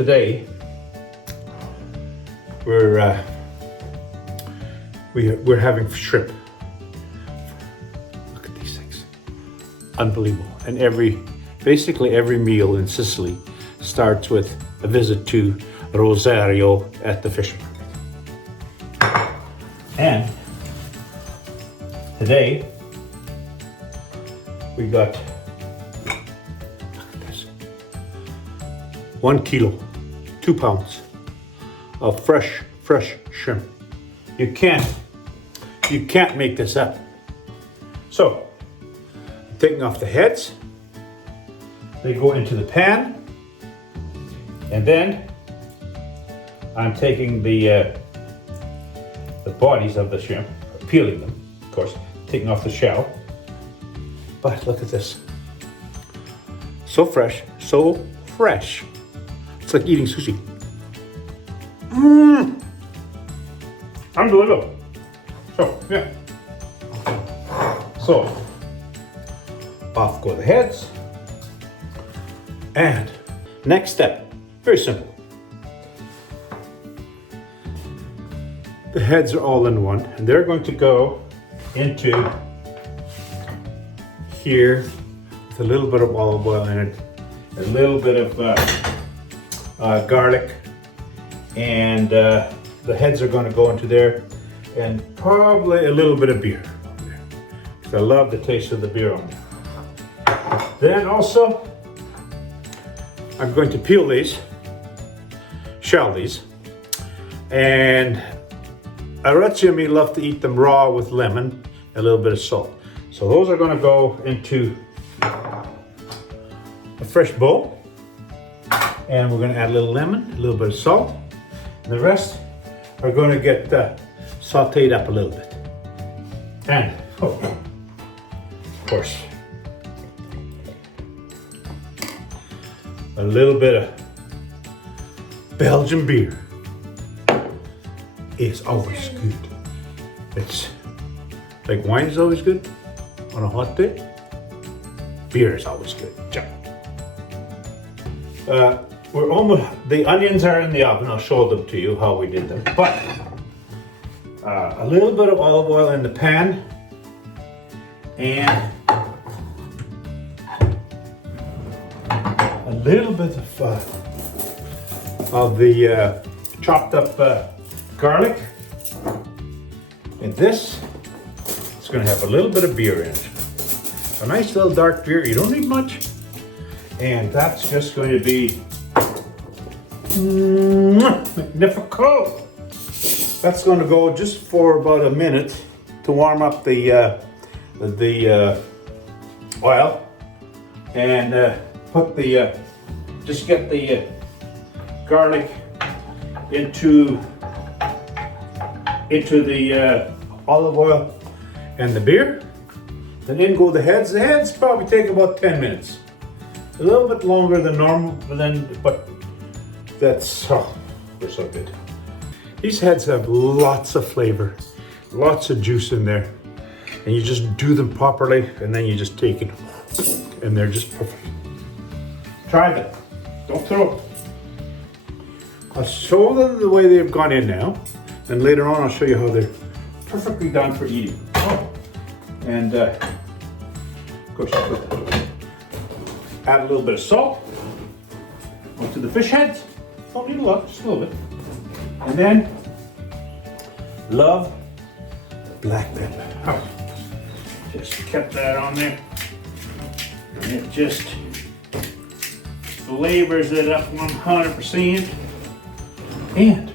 today we're having shrimp. Look at these things, unbelievable. And basically every meal in Sicily starts with a visit to Rosario at the fish market. And today we got, look at this, 1 kilo, 2 pounds of fresh shrimp. You can't make this up. So I'm taking off the heads. They go into the pan, and then I'm taking the bodies of the shrimp, peeling them, of course, taking off the shell. But look at this. So fresh, so fresh. It's like eating sushi. Unbelievable. So, yeah. So, off go the heads. And next step, very simple. The heads are all in one, and they're going to go into here with a little bit of olive oil in it, a little bit of garlic, and the heads are going to go into there, and probably a little bit of beer. Because I love the taste of the beer on there. Then also, I'm going to peel these, shell these, and Arezzo and me love to eat them raw with lemon, a little bit of salt. So those are going to go into a fresh bowl, and we're going to add a little lemon, a little bit of salt, and the rest are going to get sauteed up a little bit. And, of course, a little bit of Belgian beer is always good. It's like wine is always good on a hot day. Beer is always good. We're almost, the onions are in the oven. I'll show them to you how we did them. But a little bit of olive oil in the pan, and a little bit of the chopped up garlic. And this is going to have a little bit of beer in it. A nice little dark beer. You don't need much. And that's just going to be magnifico. That's going to go just for about a minute to warm up the oil, and put the just get the garlic into the olive oil and the beer. Then in go the heads. The heads probably take about 10 minutes. A little bit longer than normal, but that's, oh, they're so good. These heads have lots of flavor, lots of juice in there. And you just do them properly, and then you just take it, and they're just perfect. Try them. Don't throw it. I'll show them the way they've gone in now, and later on I'll show you how they're perfectly done for eating. Oh. And of course, add a little bit of salt onto the fish heads. Don't need a lot, just a little bit. And then love black pepper. Oh. Just kept that on there, and it just flavors it up 100%. And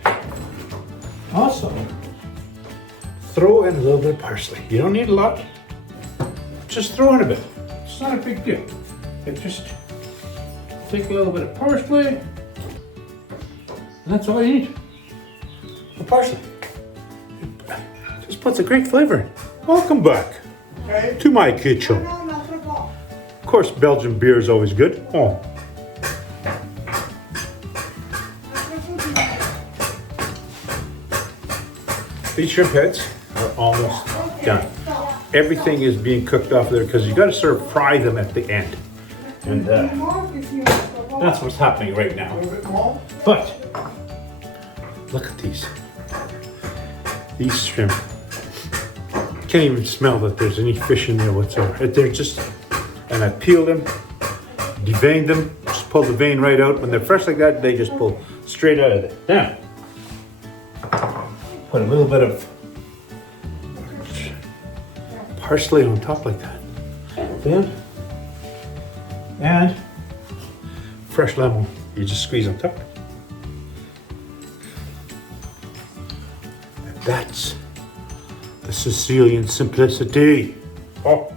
also throw in a little bit of parsley. You don't need a lot, just throw in a bit. It's not a big deal. It just take a little bit of parsley, and that's all you need. The parsley. It just puts a great flavor in. Welcome back to my kitchen. Of course, Belgian beer is always good. Oh. These shrimp heads are almost done. Everything is being cooked off there because you got to sort of fry them at the end. And That's what's happening right now. But look at these. These shrimp. Can't even smell that there's any fish in there whatsoever. They're just, and I peeled them, deveined them, just pull the vein right out. When they're fresh like that, they just pull straight out of it. Now, put a little bit of parsley on top like that. Then, and fresh lemon, you just squeeze on top. And that's the Sicilian simplicity. Oh,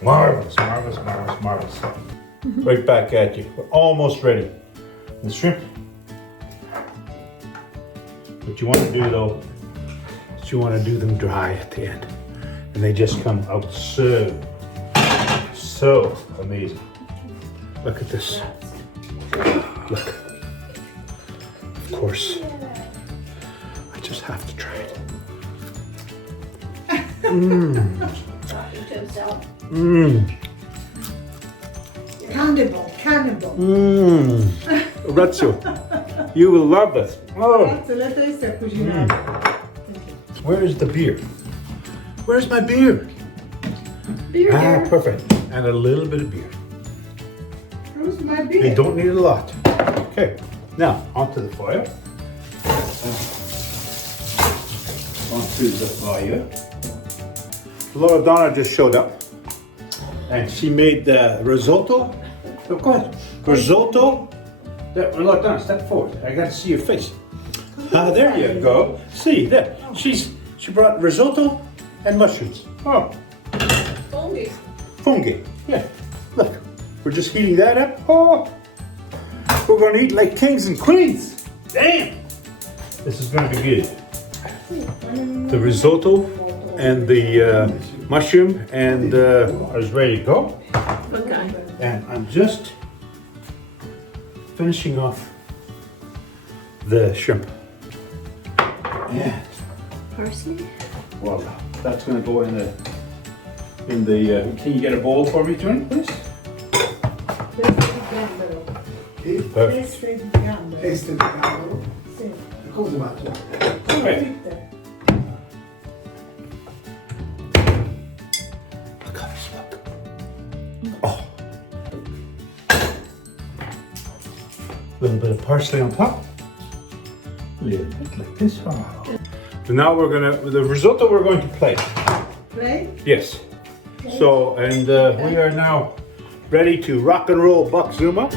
marvelous, marvelous, marvelous, marvelous. Right back at you. We're almost ready. The shrimp. What you want to do though, is you want to do them dry at the end. And they just come out so amazing. Look at this. Look. Of course. I just have to try it. Mmm. Mmm. Cannibal. Mmm. Orazio, you will love this. Oh. Where is the beer? Where's my beer? Beer. Ah, perfect. And a little bit of beer. Where's my beer? You don't need a lot. Okay, now onto the fire. Onto the fire. Loredana just showed up and she made the risotto. Oh, go ahead. Risotto. Loredana, step forward. I got to see your face. There you go. See, there. She brought risotto and mushrooms. Oh. Fungi. Fungi. Yeah. Look, we're just heating that up. Oh. We're going to eat like kings and queens. Damn. This is going to be good. The risotto and the mushroom and is ready to go. Okay. And I'm just finishing off the shrimp. Yeah. Parsley. Voila. That's going to go in the. Can you get a bowl for me, Tony, please? Perfect. Okay. Look how this look. Oh. A little bit of parsley on top. A little bit like this. Oh. So now the risotto we're going to plate. Plate? Yes. So, and we are now ready to rock and roll Buck Zuma.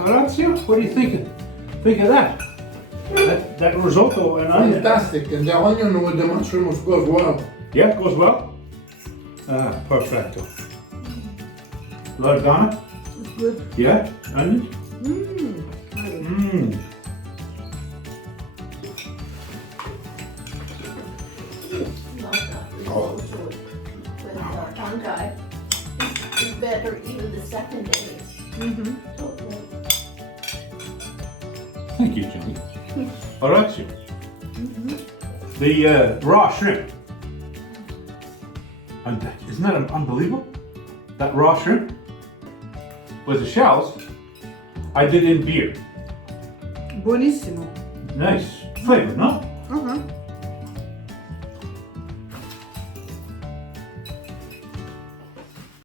Orazio, what are you thinking? Think of that. That risotto and onion. Fantastic, and the onion with the mushrooms goes well. Yeah, it goes well. Ah, perfecto. Loredana? It's good. Yeah, onion? Mmm. Mmm. It's better even the second day. Mm-hmm. Thank you, Johnny. Orazio. The raw shrimp. And isn't that unbelievable? That raw shrimp with the shells, I did in beer. Buonissimo. Nice flavor, no? Uh-huh.